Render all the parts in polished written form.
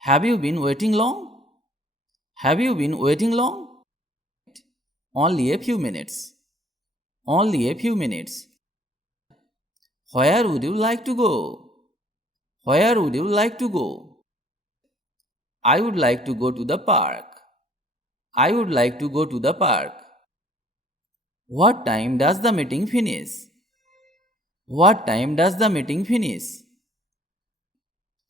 Have you been waiting long? Have you been waiting long? Only a few minutes. Only a few minutes. Where would you like to go? Where would you like to go? I would like to go to the park. I would like to go to the park. What time does the meeting finish? What time does the meeting finish?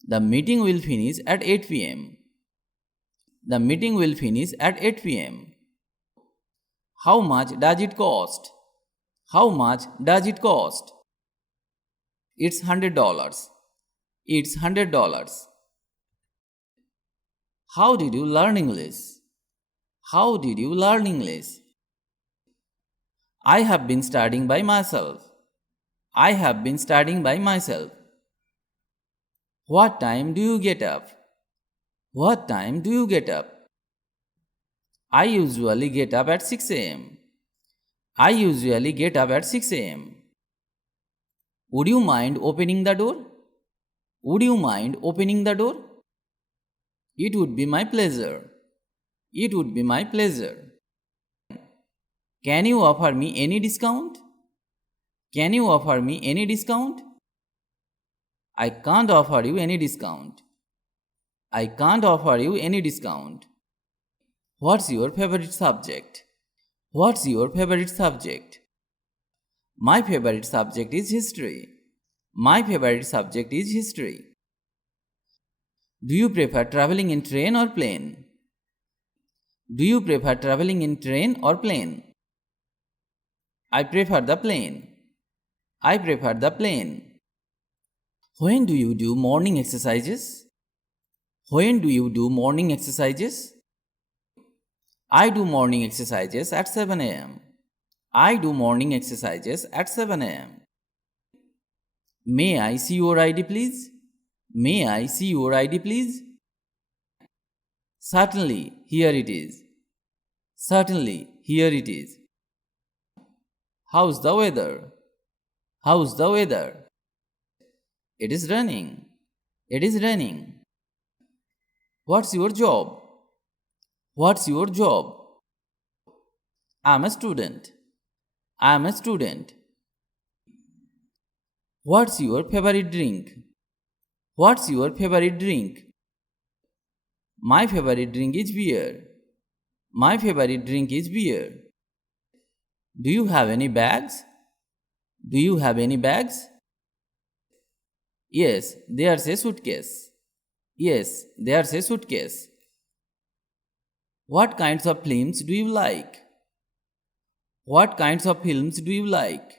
The meeting will finish at 8 p.m. The meeting will finish at 8 p.m. How much does it cost? How much does it cost? It's $100. It's $100. How did you learn English? How did you learn English? I have been studying by myself. I have been studying by myself. What time do you get up? What time do you get up? I usually get up at 6 a.m. I usually get up at 6 a.m. Would you mind opening the door? Would you mind opening the door? It would be my pleasure. It would be my pleasure. Can you offer me any discount? Can you offer me any discount? I can't offer you any discount. I can't offer you any discount. What's your favorite subject? What's your favorite subject? My favorite subject is history. My favorite subject is history. Do you prefer traveling in train or plane? Do you prefer traveling in train or plane? I prefer the plane. I prefer the plane. When do you do morning exercises? When do you do morning exercises? I do morning exercises at 7 a.m. I do morning exercises at 7 a.m. May I see your ID, please? May I see your ID, please? Certainly, here it is. Certainly, here it is. How's the weather? How's the weather? It is raining. It is raining. What's your job? What's your job? I'm a student. I'm a student. What's your favorite drink? What's your favorite drink? My favorite drink is beer. My favorite drink is beer. Do you have any bags? Do you have any bags? Yes, there's a suitcase. Yes, there's a suitcase. What kinds of films do you like? What kinds of films do you like?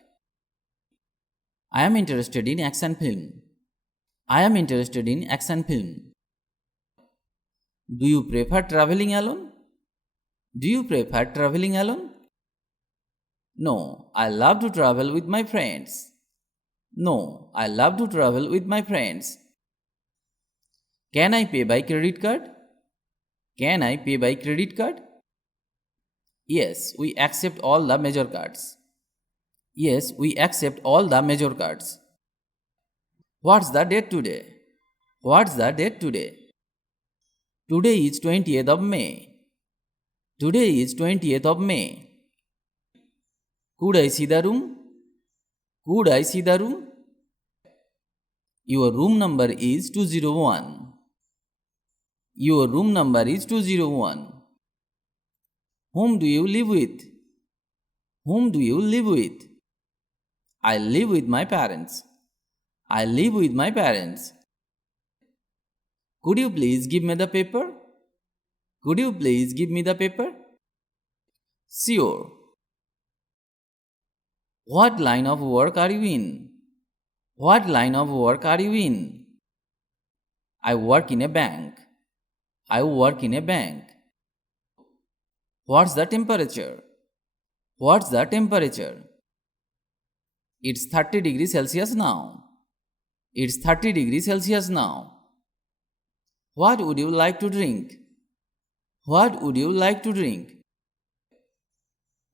I am interested in action film. I am interested in action film. Do you prefer traveling alone? Do you prefer traveling alone? No, I love to travel with my friends. No, I love to travel with my friends. Can I pay by credit card? Can I pay by credit card? Yes, we accept all the major cards. Yes, we accept all the major cards. What's the date today? What's the date today? Today is 20th of May. Today is 20th of May. Could I see the room? Could I see the room? Your room number is 201. Your room number is 201. Whom do you live with? Whom do you live with? I live with my parents. I live with my parents. Could you please give me the paper? Could you please give me the paper? Sure. What line of work are you in? What line of work are you in? I work in a bank. I work in a bank. What's the temperature? What's the temperature? It's 30 degrees Celsius now. It's 30 degrees Celsius now. What would you like to drink? What would you like to drink?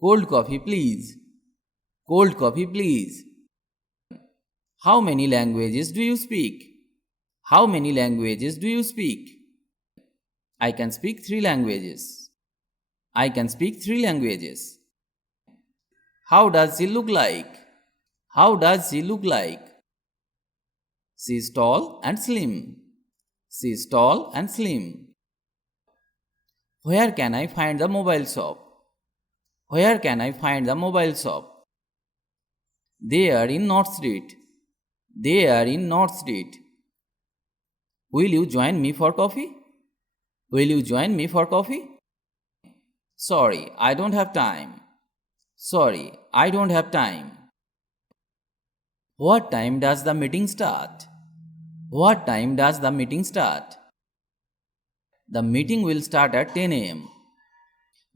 Cold coffee, please. Cold coffee, please. How many languages do you speak? How many languages do you speak? I can speak 3 languages. I can speak 3 languages. How does she look like? How does she look like? She is tall and slim. She is tall and slim. Where can I find the mobile shop? Where can I find the mobile shop? They are in North Street. They are in North Street. Will you join me for coffee? Will you join me for coffee? Sorry, I don't have time. Sorry, I don't have time. What time does the meeting start? What time does the meeting start? The meeting will start at 10 a.m.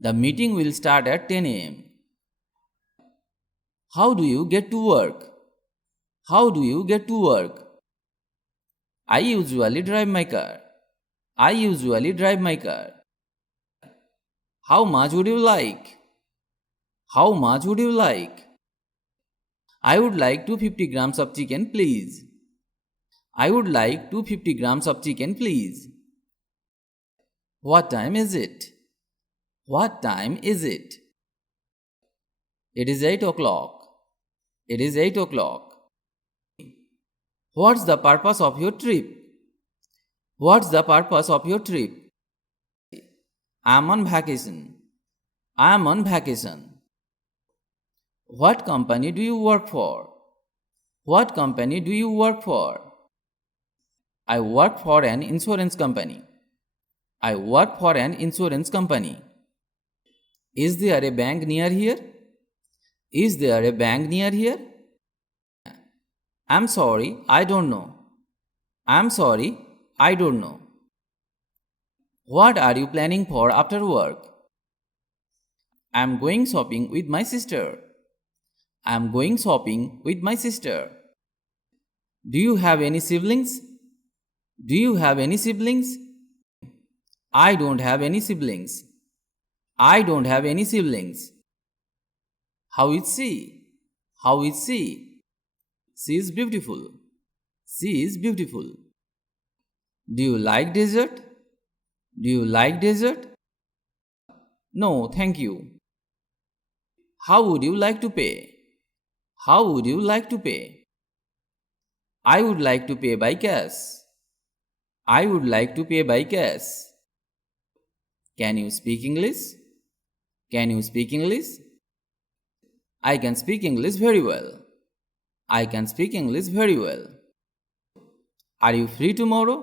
The meeting will start at 10 a.m. How do you get to work? How do you get to work? I usually drive my car. I usually drive my car. How much would you like? How much would you like? I would like 250 grams of chicken, please. I would like 250 grams of chicken, please. What time is it? What time is it? It is 8 o'clock. It is 8 o'clock. What's the purpose of your trip? What's the purpose of your trip? I'm on vacation. I'm on vacation. What company do you work for? What company do you work for? I work for an insurance company. I work for an insurance company. Is there a bank near here? Is there a bank near here? I'm sorry, I don't know. I'm sorry, I don't know. What are you planning for after work? I'm going shopping with my sister. I'm going shopping with my sister. Do you have any siblings? Do you have any siblings? I don't have any siblings. I don't have any siblings. How is she? How is she? She is beautiful. She is beautiful. Do you like dessert? Do you like dessert? No, thank you. How would you like to pay? How would you like to pay? I would like to pay by cash. I would like to pay by cash. Can you speak English? Can you speak English? I can speak English very well. I can speak English very well. Are you free tomorrow?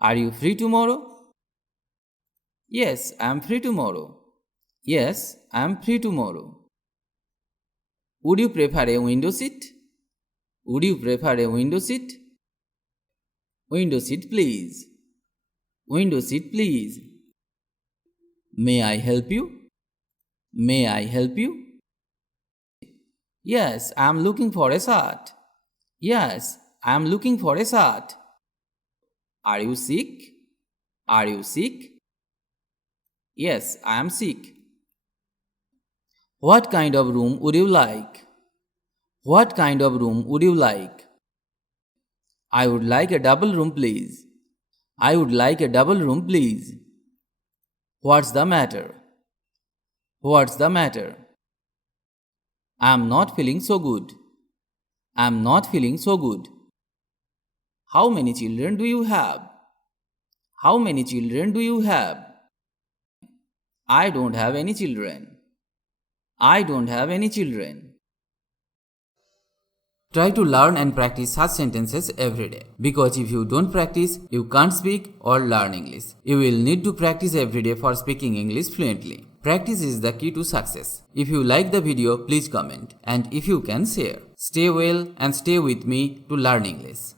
Are you free tomorrow? Yes, I am free tomorrow. Yes, I am free tomorrow. Would you prefer a window seat? Would you prefer a window seat? Window seat, please. Window seat, please. May I help you? May I help you? Yes, I am looking for a shirt. Yes, I am looking for a shirt. Are you sick? Are you sick? Yes, I am sick. What kind of room would you like? What kind of room would you like? I would like a double room, please. I would like a double room, please. What's the matter? What's the matter? I'm not feeling so good. I'm not feeling so good. How many children do you have? How many children do you have? I don't have any children. I don't have any children. Try to learn and practice such sentences every day. Because if you don't practice, you can't speak or learn English. You will need to practice every day for speaking English fluently. Practice is the key to success. If you like the video, please comment. And if you can, share. Stay well and stay with me to learn English.